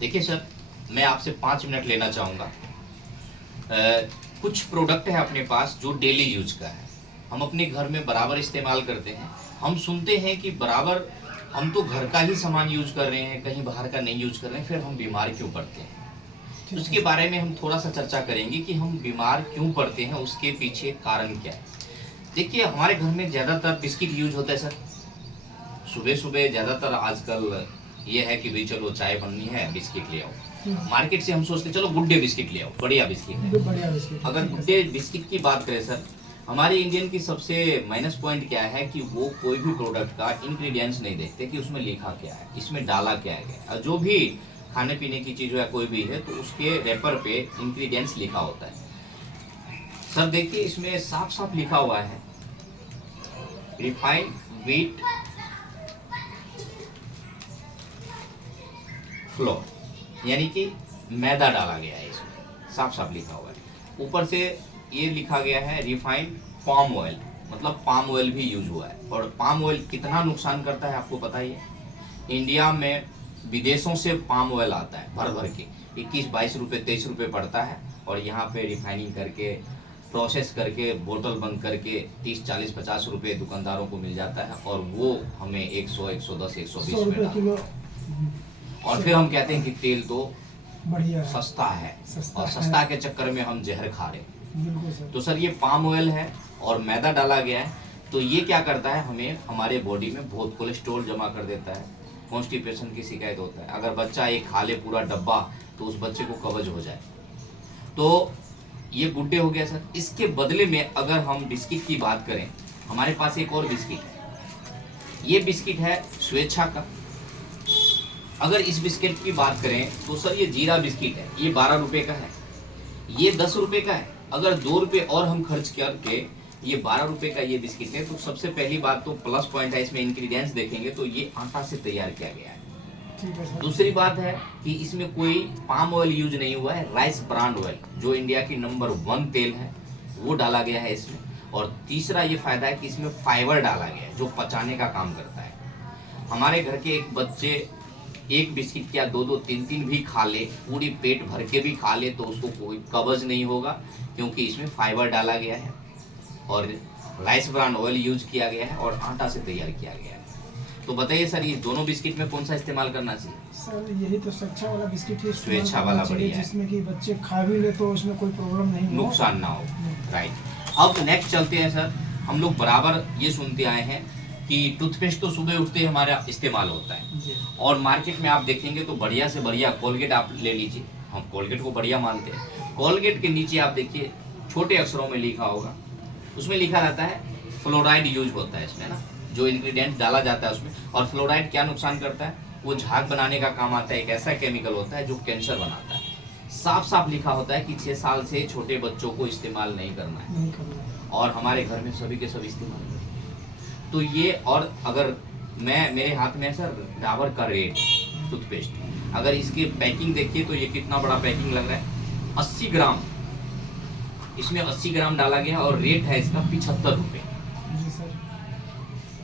देखिए सर, मैं आपसे 5 मिनट लेना चाहूँगा। कुछ प्रोडक्ट है अपने पास जो डेली यूज का है, हम अपने घर में बराबर इस्तेमाल करते हैं। हम सुनते हैं कि बराबर हम तो घर का ही सामान यूज कर रहे हैं, कहीं बाहर का नहीं यूज कर रहे हैं, फिर हम बीमार क्यों पड़ते हैं? उसके बारे में हम थोड़ा सा चर्चा करेंगे कि हम बीमार क्यों पड़ते हैं, उसके पीछे कारण क्या है। देखिए, हमारे घर में ज़्यादातर बिस्किट यूज होता है सर। सुबह सुबह ज़्यादातर आजकल ये है कि भाई चलो चाय बननी है, बिस्किट ले आओ। मार्केट से हम सोचते चलो गुड डे बिस्किट ले आओ, बढ़िया बिस्किट है। बढ़िया बिस्किट। अगर गुड डे बिस्किट की बात करें सर, हमारे इंडियन की सबसे माइनस पॉइंट क्या है कि वो कोई भी प्रोडक्ट का इंग्रेडिएंट्स नहीं देखते कि उसमें लिखा क्या है, इसमें डाला क्या है। और जो भी खाने पीने की चीज़ या कोई भी है तो उसके रेपर पे इंग्रेडिएंट्स लिखा होता है। सर देखिए, इसमें साफ साफ लिखा हुआ है रिफाइंड व्हीट फ्लोर, यानी कि मैदा डाला गया है। इसमें साफ साफ लिखा हुआ है। ऊपर से ये लिखा गया है रिफाइंड पाम ऑयल, मतलब पाम ऑयल भी यूज हुआ है। और पाम ऑयल कितना नुकसान करता है आपको पता ही है। इंडिया में विदेशों से पाम ऑयल आता है भर भर के, 21-22 रुपये 23 रुपये पड़ता है। और यहाँ पे रिफाइनिंग करके प्रोसेस करके बोतल बंद करके 30-40-50 रुपये दुकानदारों को मिल जाता है, और वो हमें 100, 110, 120 रुपये डालता है। और फिर हम कहते हैं कि तेल तो बढ़िया सस्ता है, और है। सस्ता के चक्कर में हम जहर खा रहे हैं। बिल्कुल सर। तो सर ये पाम ऑयल है और मैदा डाला गया है, तो ये क्या करता है, हमें हमारे बॉडी में बहुत कोलेस्ट्रॉल जमा कर देता है, कॉन्स्टिपेशन की शिकायत होता है। अगर बच्चा एक खा ले पूरा डब्बा तो उस बच्चे को कब्ज हो जाए। तो ये गुड डे हो गया सर। इसके बदले में अगर हम बिस्किट की बात करें, हमारे पास एक और बिस्किट है। ये बिस्किट है स्वेच्छा का। अगर इस बिस्किट की बात करें तो सर ये जीरा बिस्किट है, ये 12 रुपये का है, ये 10 रुपये का है। अगर 2 रुपये और हम खर्च करके ये 12 रुपये का ये बिस्किट है, तो सबसे पहली बात तो प्लस पॉइंट है, इसमें इंग्रेडिएंट्स देखेंगे तो ये आटा से तैयार किया गया है। दूसरी बात है कि इसमें कोई पाम ऑयल यूज नहीं हुआ है, राइस ब्रांड ऑयल जो इंडिया की नंबर 1 तेल है वो डाला गया है इसमें। और तीसरा ये फायदा है कि इसमें फाइबर डाला गया है जो पचाने का काम करता है। हमारे घर के एक बच्चे एक बिस्किट क्या 2-2, 3-3 भी खा ले, पूरी पेट भर के भी खा ले, तो उसको कोई कब्ज नहीं होगा, क्योंकि इसमें फाइबर डाला गया है और राइस ब्रांड ऑयल यूज किया गया है और आटा से तैयार किया गया है। तो बताइए सर, ये दोनों बिस्किट में कौन सा इस्तेमाल करना चाहिए? सर यही तो स्वेच्छा वाला बिस्किट ही स्वेच्छा वाला बढ़िया है, जिसमें कि बच्चे खा भी ले तो उसमें कोई प्रॉब्लम नहीं हो, नुकसान ना हो। राइट। अब नेक्स्ट चलते हैं सर। हम लोग बराबर ये सुनते आए हैं कि टूथपेस्ट तो सुबह उठते ही हमारा इस्तेमाल होता है, और मार्केट में आप देखेंगे तो बढ़िया से बढ़िया कोलगेट आप ले लीजिए, हम कोलगेट को बढ़िया मानते हैं। कोलगेट के नीचे आप देखिए छोटे अक्षरों में लिखा होगा, उसमें लिखा रहता है फ्लोराइड यूज होता है इसमें ना, जो इंग्रेडिएंट डाला जाता है उसमें। और फ्लोराइड क्या नुकसान करता है, वो झाग बनाने का काम आता है। एक ऐसा केमिकल होता है जो कैंसर बनाता है। साफ साफ लिखा होता है कि 6 साल से छोटे बच्चों को इस्तेमाल नहीं करना है, और हमारे घर में सभी के सभी इस्तेमाल करते हैं। तो ये, और अगर मेरे हाथ में है सर डाबर का रेड टूथपेस्ट, अगर इसकी पैकिंग देखिए तो ये कितना बड़ा पैकिंग लग रहा है, 80 ग्राम, इसमें 80 ग्राम डाला गया और रेट है इसका 75 रुपये।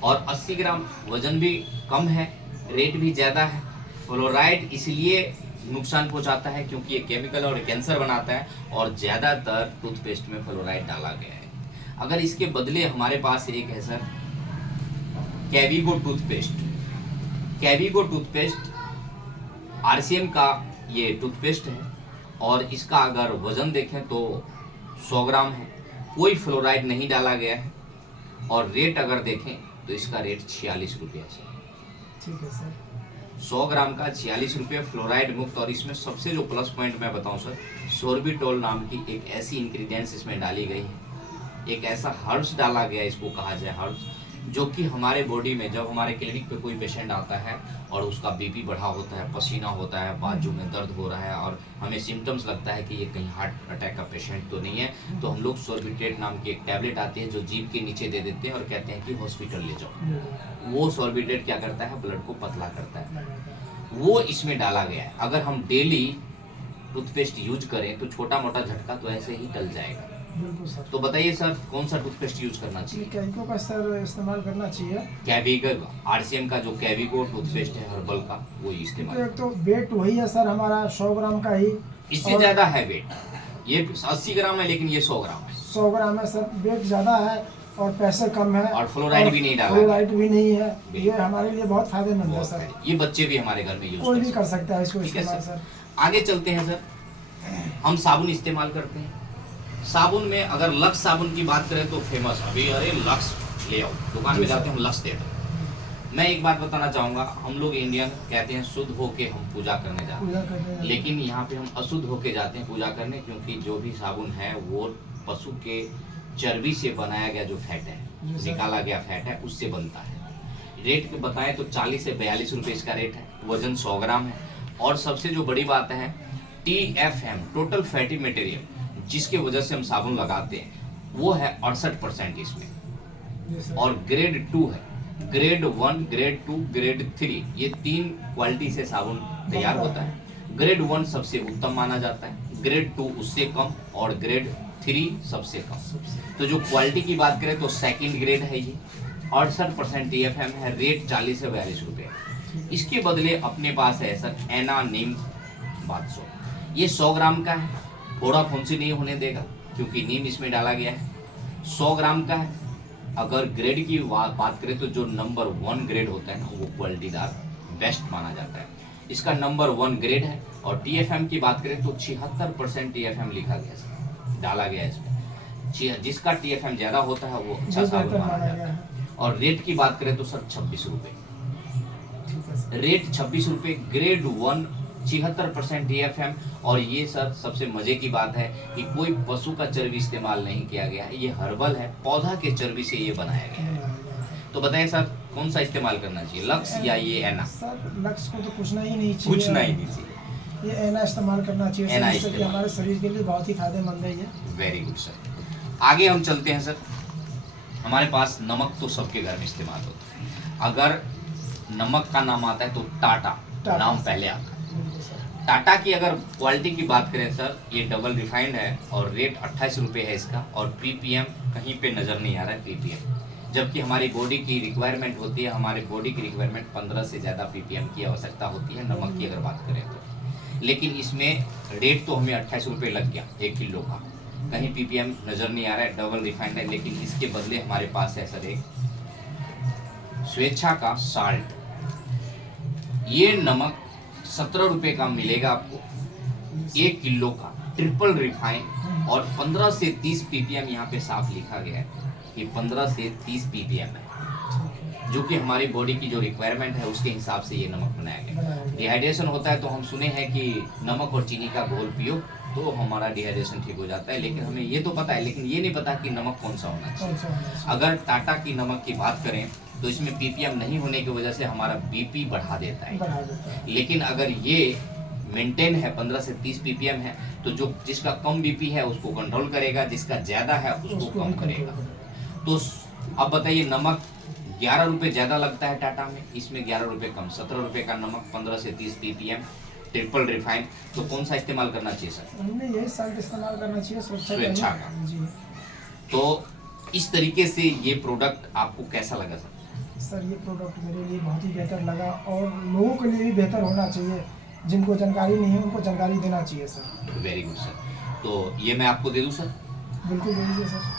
और 80 ग्राम वजन भी कम है, रेट भी ज़्यादा है। फ्लोराइड इसलिए नुकसान पहुंचाता है क्योंकि ये केमिकल और कैंसर बनाता है, और ज़्यादातर टूथपेस्ट में फ्लोराइड डाला गया है। अगर इसके बदले हमारे पास एक है सर कैविगो टूथपेस्ट। कैविगो टूथपेस्ट RCM का ये टूथपेस्ट है, और इसका अगर वजन देखें तो 100 ग्राम है, कोई फ्लोराइड नहीं डाला गया है, और रेट अगर देखें तो इसका रेट 46 रुपये है। ठीक है सर। 100 ग्राम का 46 रुपये फ्लोराइड मुक्त। और इसमें सबसे जो प्लस पॉइंट मैं बताऊं सर, सोर्बिटोल नाम की एक ऐसी इंग्रेडिएंट्स इसमें डाली गई है, एक ऐसा हर्ब्स डाला गया है, इसको कहा जाए हर्ब्स, जो कि हमारे बॉडी में, जब हमारे क्लिनिक पे कोई पेशेंट आता है और उसका बीपी बढ़ा होता है, पसीना होता है, बाजू में दर्द हो रहा है, और हमें सिम्टम्स लगता है कि ये कहीं हार्ट अटैक का पेशेंट तो नहीं है, तो हम लोग सोर्बिटेट नाम की एक टैबलेट आती है जो जीभ के नीचे दे देते हैं और कहते हैं कि हॉस्पिटल ले जाओ। वो सोर्बिटेट क्या करता है, ब्लड को पतला करता है, वो इसमें डाला गया है। अगर हम डेली टूथपेस्ट यूज करें तो छोटा मोटा झटका तो ऐसे ही टल जाएगा। बिल्कुल सर। तो बताइए सर, कौन सा टूथपेस्ट यूज करना चाहिए? कैविको का सर इस्तेमाल करना चाहिए, कैविको, आरसीएम का जो कैविको टूथपेस्ट है हर्बल का, वो क्योंकि इस्तेमाल। एक तो वेट वही है सर हमारा 100 ग्राम का ही, इससे और ज्यादा है वेट, ये 80 ग्राम है लेकिन ये 100 ग्राम है। 100 ग्राम है सर, वेट ज़्यादा है और पैसे कम है, और फ्लोराइड भी नहीं डाला, फ्लोराइड भी नहीं है, ये हमारे लिए बहुत फायदेमंद है बहुत सर। है। ये बच्चे भी हमारे घर में यूज कोई कर भी कर सकता है इसको ठीक है इस्तेमाल सर। सर। आगे चलते हैं सर, हम साबुन इस्तेमाल करते हैं। साबुन में अगर लक्स साबुन की बात करें तो फेमस, अभी अरे लक्स ले आओ, दुकान में जाते हैं हम लक्स देते हैं। मैं एक बात बताना चाहूँगा, हम लोग इंडियन कहते हैं शुद्ध होके हम पूजा करने जाते पूजा करने हैं, लेकिन यहाँ पे हम अशुद्ध होके जाते हैं पूजा करने, क्योंकि जो भी साबुन है वो पशु के चर्बी से बनाया गया जो फैट है, जी सर। निकाला गया फैट है, उससे बनता है। रेट के बताएं तो 40 से 42 रुपये इसका रेट है, वजन 100 ग्राम है। और सबसे जो बड़ी बात है TFM, टोटल फैटी मटेरियल, जिसके वजह से हम साबुन लगाते हैं, वो है 68% इसमें। जी सर। और ग्रेड 2 है, ग्रेड 1, ग्रेड 2, ग्रेड 3, ये 3 क्वालिटी से साबुन तैयार होता है। ग्रेड 1 सबसे उत्तम माना जाता है, ग्रेड 2 उससे कम, और ग्रेड 3 सबसे कम। तो जो क्वालिटी की बात करें तो सेकंड ग्रेड है ये, 68% TFM है, रेट 40 से 42 रुपये। इसके बदले अपने पास है सर एना नीम बादशाह, ये 100 ग्राम का है, थोड़ा फुंसी नहीं होने देगा क्योंकि नीम इसमें डाला गया है। 100 ग्राम का है। अगर ग्रेड की बात करें तो जो नंबर 1 ग्रेड होता है ना, वो क्वालिटीदार बेस्ट माना जाता है, इसका नंबर 1 ग्रेड है। और TFM की बात करें तो 76% TFM लिखा गया है, डाला गया है इसमें। जिसका TFM ज़्यादा होता है वो अच्छा जो साबुन बेहतर माना माना जाता गया है। है। और रेट की बात करें तो सर 26 रुपये, ठीक है सर। रेट 26 रुपये, ग्रेड 1, 76% TFM। और ये सर सबसे मजे की बात है कि कोई पशु का चर्बी इस्तेमाल नहीं किया गया है, ये हर्बल है, पौधा के चर्बी से ये बनाया गया है। तो बताएं सर, कौन सा इस्तेमाल करना चाहिए, लक्स या ये एना? सर लक्स को तो पूछना ही नहीं चाहिए, कुछ नहीं चाहिए, ये एना इस्तेमाल करना चाहिए एना सर, जिससे कि इस्तेमाल। हमारे शरीर के लिए बहुत ही फायदेमंद है ये। Very good sir. आगे हम चलते हैं सर, हमारे पास नमक तो सबके घर में इस्तेमाल होता है। अगर नमक का नाम आता है तो टाटा नाम पहले आता है। बिल्कुल सर। टाटा की अगर क्वालिटी की बात करें सर, ये डबल रिफाइंड है और रेट 28 रुपये है इसका। और PPM कहीं पे नज़र नहीं आ रहा है PPM, जबकि हमारी बॉडी की रिक्वायरमेंट होती है, हमारे बॉडी की रिक्वायरमेंट 15 से ज़्यादा PPM की आवश्यकता होती है नमक की अगर बात करें तो। लेकिन इसमें रेट तो हमें 28 रुपये लग गया 1 किलो का, कहीं PPM नज़र नहीं आ रहा है, डबल रिफाइंड है। लेकिन इसके बदले हमारे पास है सर एक स्वेच्छा का साल्ट, ये नमक 17 रुपये का मिलेगा आपको 1 किलो का, ट्रिपल रिफाइन। और 15 से 30 PPM यहाँ पे साफ लिखा गया है कि 15 से 30 PPM है, जो कि हमारी बॉडी की जो रिक्वायरमेंट है उसके हिसाब से ये नमक बनाया गया। डिहाइड्रेशन होता है तो हम सुने हैं कि नमक और चीनी का घोल पियो तो हमारा डिहाइड्रेशन ठीक हो जाता है, लेकिन हमें ये तो पता है, लेकिन ये नहीं पता कि नमक कौन सा होना चाहिए। अगर टाटा की नमक की बात करें तो इसमें PPM नहीं होने की वजह से हमारा BP बढ़ा देता है, लेकिन अगर ये मेंटेन है 15 से 30 PPM है तो जो जिसका कम BP है उसको कंट्रोल करेगा, जिसका ज़्यादा है उसको कम करेगा। तो अब बताइए, नमक 11 रुपये ज़्यादा लगता है टाटा में, इसमें 11 रुपये कम, 17 रुपये का नमक, 15 से 30 PPM, ट्रिपल रिफाइंड। तो कौन सा इस्तेमाल करना चाहिए सर? हमने यही साल्ट इस्तेमाल करना चाहिए, स्वेच्छा का। जी तो इस तरीके से ये प्रोडक्ट आपको कैसा लगा सर? सर ये प्रोडक्ट मेरे लिए बहुत ही बेहतर लगा और लोगों के लिए भी बेहतर होना चाहिए, जिनको जानकारी नहीं है उनको जानकारी देना चाहिए सर। Very good sir. तो ये मैं आपको दे दूं सर? बिल्कुल दे दीजिए सर।